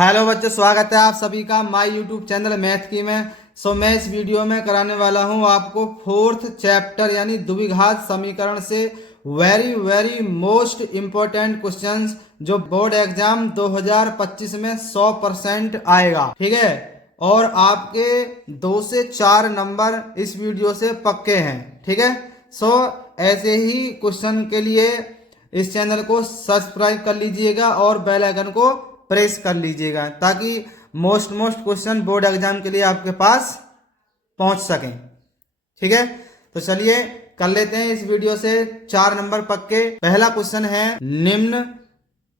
Hello बच्चों, स्वागत है आप सभी का माय यूट्यूब चैनल मैथ की में। मैं इस वीडियो में कराने वाला हूं आपको फोर्थ चैप्टर यानी द्विघात समीकरण से very very most important questions जो बोर्ड एग्जाम 2025 में 100% आएगा। ठीक है, और आपके 2 से 4 नंबर इस वीडियो से पक्के हैं। ठीक है, ऐसे ही क्वेश्चन के लिए इस चैनल को सब्सक्राइब कर लीजिएगा और बेल आइकन को प्रेस कर लीजिएगा ताकि मोस्ट क्वेश्चन बोर्ड एग्जाम के लिए आपके पास पहुंच सकें। ठीक है, तो चलिए कर लेते हैं इस वीडियो से 4 नंबर पक्के। पहला क्वेश्चन है, निम्न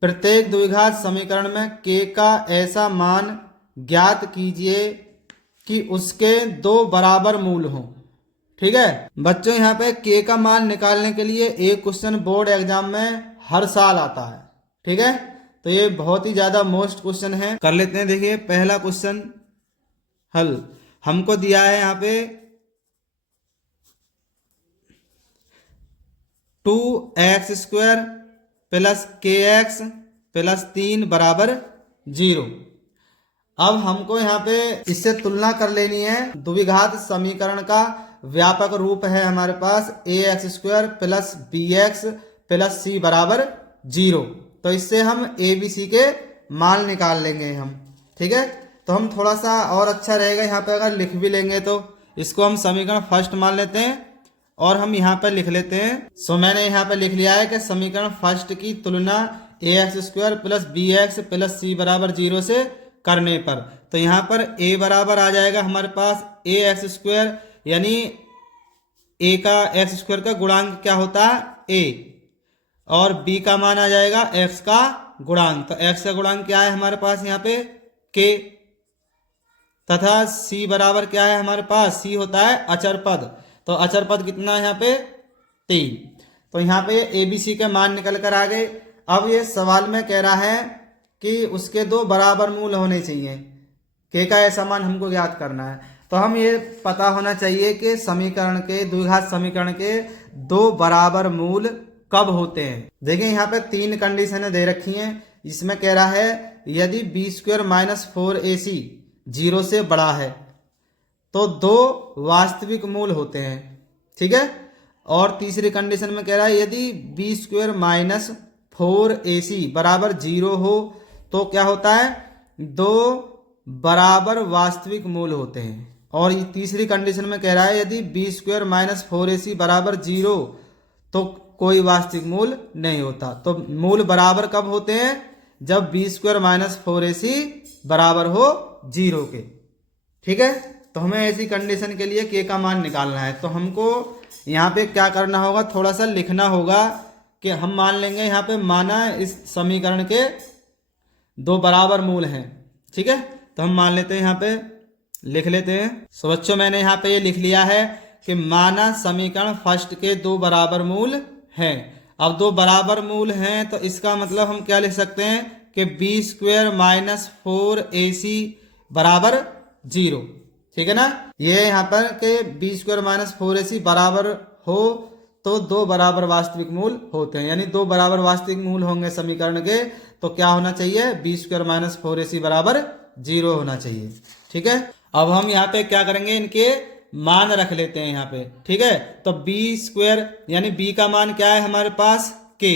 प्रत्येक द्विघात समीकरण में k का ऐसा मान ज्ञात कीजिए कि उसके 2 बराबर मूल हों। ठीक है बच्चों, यहाँ पे k का मान निकालने के लिए एक क्वेश्चन बोर्ड एग्जाम में हर साल आता है। ठीक है, तो ये बहुत ही ज्यादा मोस्ट क्वेश्चन है। कर लेते हैं। देखिए पहला क्वेश्चन हल हमको दिया है यहाँ पे 2x² प्लस kx प्लस 3 बराबर 0। अब हमको यहाँ पे इससे तुलना कर लेनी है। द्विघात समीकरण का व्यापक रूप है हमारे पास ax² plus bx plus c बराबर 0। तो इससे हम ए बी सी के मान निकाल लेंगे हम। ठीक है, तो हम थोड़ा सा और अच्छा रहेगा यहाँ पे अगर लिख भी लेंगे तो इसको हम समीकरण फर्स्ट मान लेते हैं और हम यहाँ पे लिख लेते हैं। मैंने यहाँ पे लिख लिया है कि समीकरण फर्स्ट की तुलना ax² plus bx plus c बराबर 0 से करने पर, तो यहाँ पर a बराबर आ जाएगा हमारे पास ax² यानी a का x² का गुणांक क्या होता है a, और b का मान आ जाएगा x का गुणांक। तो x का गुणांक क्या है हमारे पास यहाँ पे k, तथा c बराबर क्या है हमारे पास, c होता है अचर पद। तो अचर पद कितना है यहाँ पे 3। तो यहाँ पे ए बी सी के मान निकल कर आ गए। अब ये सवाल में कह रहा है कि उसके 2 बराबर मूल होने चाहिए। k का ऐसा मान हमको ज्ञात करना है, तो हम ये पता होना चाहिए कि समीकरण के द्विघात समीकरण के 2 बराबर मूल कब होते हैं। देखिए यहाँ पे 3 कंडीशनें दे रखी हैं। इसमें कह रहा है यदि b² माइनस 4ac 0 से बड़ा है तो 2 वास्तविक मूल होते हैं। ठीक है, और तीसरी कंडीशन में कह रहा है यदि b² माइनस 4ac बराबर 0 हो तो क्या होता है, 2 बराबर वास्तविक मूल होते हैं। और तीसरी कंडीशन में कह रहा है यदि b² माइनस 4ac बराबर 0 तो कोई वास्तविक मूल नहीं होता। तो मूल बराबर कब होते हैं, जब b² माइनस 4ac बराबर हो 0 के। ठीक है, तो हमें ऐसी कंडीशन के लिए k का मान निकालना है। तो हमको यहाँ पे क्या करना होगा, थोड़ा सा लिखना होगा कि हम मान लेंगे यहाँ पे माना इस समीकरण के 2 बराबर मूल हैं। ठीक है, तो हम मान लेते हैं, यहाँ पे लिख लेते हैं। बच्चों मैंने यहाँ पे ये लिख लिया है कि माना समीकरण फर्स्ट के 2 बराबर मूल हैं। अब 2 बराबर मूल हैं तो इसका मतलब हम क्या लिख सकते हैं कि b² माइनस 4ac बराबर 0। ठीक है ना, ये यहाँ पर के b² माइनस 4ac बराबर हो तो 2 बराबर वास्तविक मूल होते हैं, यानी 2 बराबर वास्तविक मूल होंगे समीकरण के, तो क्या होना चाहिए, b² माइनस 4ac बराबर 0 होना चाहिए। ठीक है, अब हम यहाँ पे क्या करेंगे, इनके मान रख लेते हैं यहाँ पे। ठीक है, तो b² यानी b का मान क्या है हमारे पास k,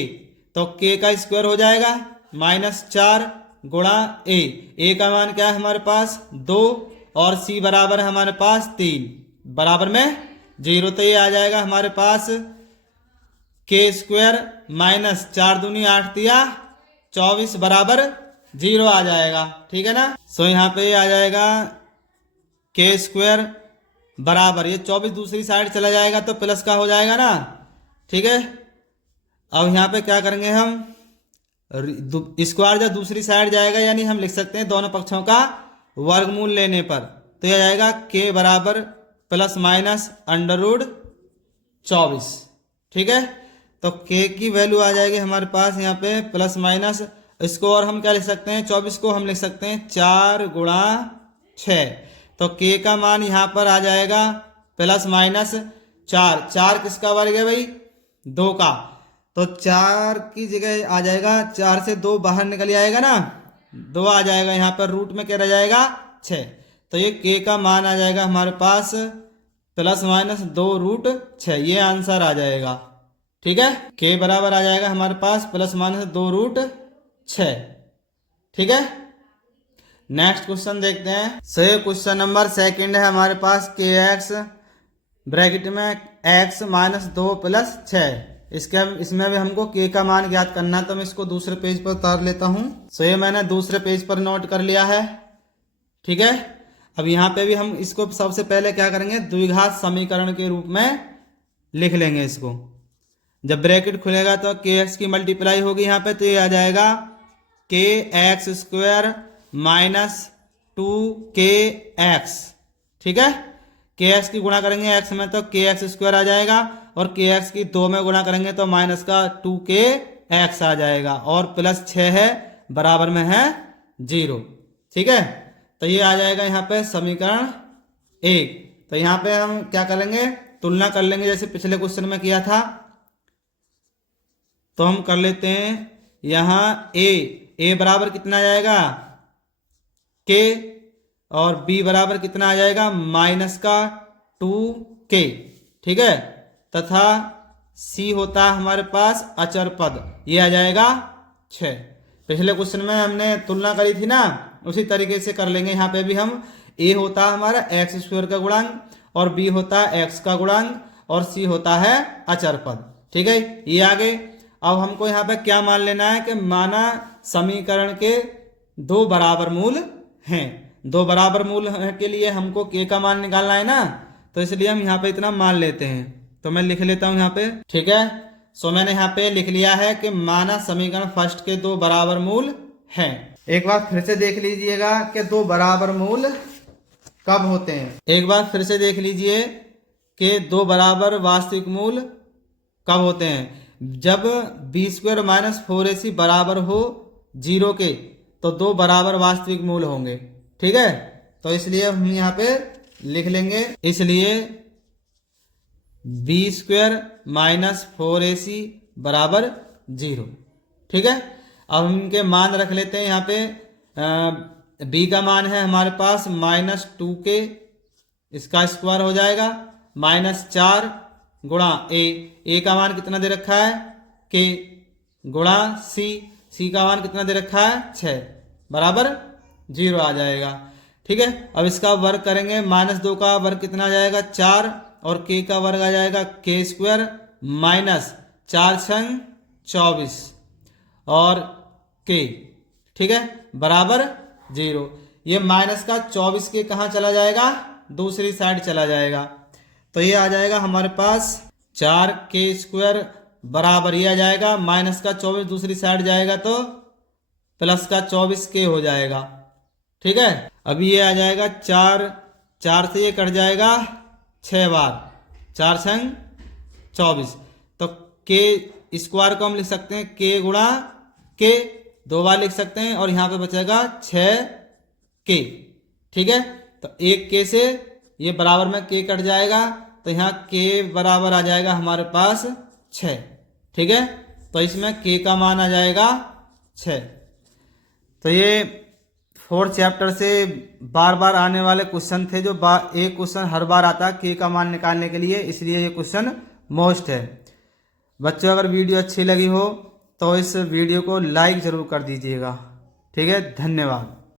तो k का स्क्वायर हो जाएगा -4 गुणा a का मान क्या है हमारे पास 2 और c बराबर है हमारे पास 3 बराबर में 0। तो ये आ जाएगा हमारे पास k² माइनस 4 दूनी 8 दिया 24 बराबर 0 आ जाएगा। ठीक है ना, यहाँ पे आ जाएगा k² बराबर ये 24 दूसरी साइड चला जाएगा तो प्लस का हो जाएगा ना। ठीक है, अब यहाँ पे क्या करेंगे हम, स्क्वायर जब दूसरी साइड जाएगा यानी हम लिख सकते हैं दोनों पक्षों का वर्गमूल लेने पर, तो यह जाएगा k बराबर प्लस माइनस √24। ठीक है, तो k की वैल्यू आ जाएगी हमारे पास यहाँ पे प्लस माइनस, इसको और हम क्या लिख सकते हैं, 24 को हम लिख सकते हैं 4 गुणा 6। तो k का मान यहाँ पर आ जाएगा प्लस माइनस 4। 4 किसका वर्ग है भाई, 2 का, तो 4 की जगह आ जाएगा 4 से 2 बाहर निकल आएगा ना, 2 आ जाएगा, यहाँ पर रूट में क्या रह जाएगा 6। तो ये के का मान आ जाएगा हमारे पास ±2√6, ये आंसर आ जाएगा। ठीक है, के बराबर आ जाएगा हमारे पास ±2√6। ठीक है, नेक्स्ट क्वेश्चन देखते हैं। सो क्वेश्चन नंबर 2 है हमारे पास के एक्स ब्रैकेट में x -2 + 6। इसमें भी हमको के का मान ज्ञात करना है, तो मैं इसको दूसरे पेज पर उतार लेता हूँ। सो ये मैंने दूसरे पेज पर नोट कर लिया है। ठीक है, अब यहाँ पे भी हम इसको सबसे पहले क्या करेंगे, द्विघात समीकरण के रूप में लिख लेंगे इसको। जब ब्रैकेट खुलेगा तो के एक्स की मल्टीप्लाई होगी यहाँ पे, तो ये आ जाएगा kx² -2kx। ठीक है, के एक्स की गुणा करेंगे x में तो kx² आ जाएगा, और के एक्स की 2 में गुणा करेंगे तो -2kx आ जाएगा, और +6 है बराबर में है 0। ठीक है, तो ये आ जाएगा यहाँ पे समीकरण 1। तो यहाँ पे हम क्या करेंगे, तुलना कर लेंगे जैसे पिछले क्वेश्चन में किया था। तो हम कर लेते हैं यहाँ a बराबर कितना आ जाएगा k, और b बराबर कितना आ जाएगा -2k। ठीक है, तथा c होता है हमारे पास अचर पद, ये आ जाएगा 6। पिछले क्वेश्चन में हमने तुलना करी थी ना, उसी तरीके से कर लेंगे। यहाँ पे भी हम a होता है हमारा x² का गुणांक, और b होता है x का गुणांक, और c होता है अचर पद। ठीक है, ये आगे। अब हमको यहाँ पे क्या मान लेना है कि माना समीकरण के 2 बराबर मूल हैं। 2 बराबर मूल के लिए हमको के का मान निकालना है ना, तो इसलिए हम यहाँ पे इतना मान लेते हैं। तो मैं लिख लेता हूँ यहाँ पे। ठीक है, सो मैंने यहाँ पे लिख लिया है कि माना समीकरण फर्स्ट के 2 बराबर मूल हैं। एक बार फिर से देख लीजिएगा कि 2 बराबर मूल कब होते हैं। एक बार फिर से देख लीजिए कि 2 बराबर वास्तविक मूल कब होते हैं। जब b² - 4ac बराबर हो 0 के, तो 2 बराबर वास्तविक मूल होंगे। ठीक है, तो इसलिए हम यहाँ पे लिख लेंगे, इसलिए b² - 4ac बराबर 0। ठीक है, अब हम इनके मान रख लेते हैं। यहाँ पे b का मान है हमारे पास -2k, इसका स्क्वायर हो जाएगा, -4 गुणा a का मान कितना दे रखा है k, गुणा c का मान कितना दे रखा है 6, बराबर 0 आ जाएगा। ठीक है, अब इसका वर्ग करेंगे, -2 का वर्ग कितना आ जाएगा 4, और k का वर्ग आ जाएगा k² -4 × 24 और k। ठीक है, बराबर 0। ये -24 के कहाँ चला जाएगा, दूसरी साइड चला जाएगा। तो ये आ जाएगा हमारे पास 4k² बराबर, ये आ जाएगा -24 दूसरी साइड जाएगा तो +24k हो जाएगा। ठीक है, अभी ये आ जाएगा 4 से ये कट जाएगा 6 बार, 4 × 24, तो k² को हम लिख सकते हैं k गुणा k, 2 बार लिख सकते हैं, और यहाँ पे बचेगा 6k। ठीक है, तो 1k से ये बराबर में k कट जाएगा, तो यहाँ k बराबर आ जाएगा हमारे पास 6। ठीक है, तो इसमें k का मान आ जाएगा 6। तो ये 4th चैप्टर से बार बार आने वाले क्वेश्चन थे, जो एक क्वेश्चन हर बार आता है k का मान निकालने के लिए, इसलिए ये क्वेश्चन मोस्ट है। बच्चों, अगर वीडियो अच्छी लगी हो तो इस वीडियो को लाइक ज़रूर कर दीजिएगा। ठीक है, धन्यवाद।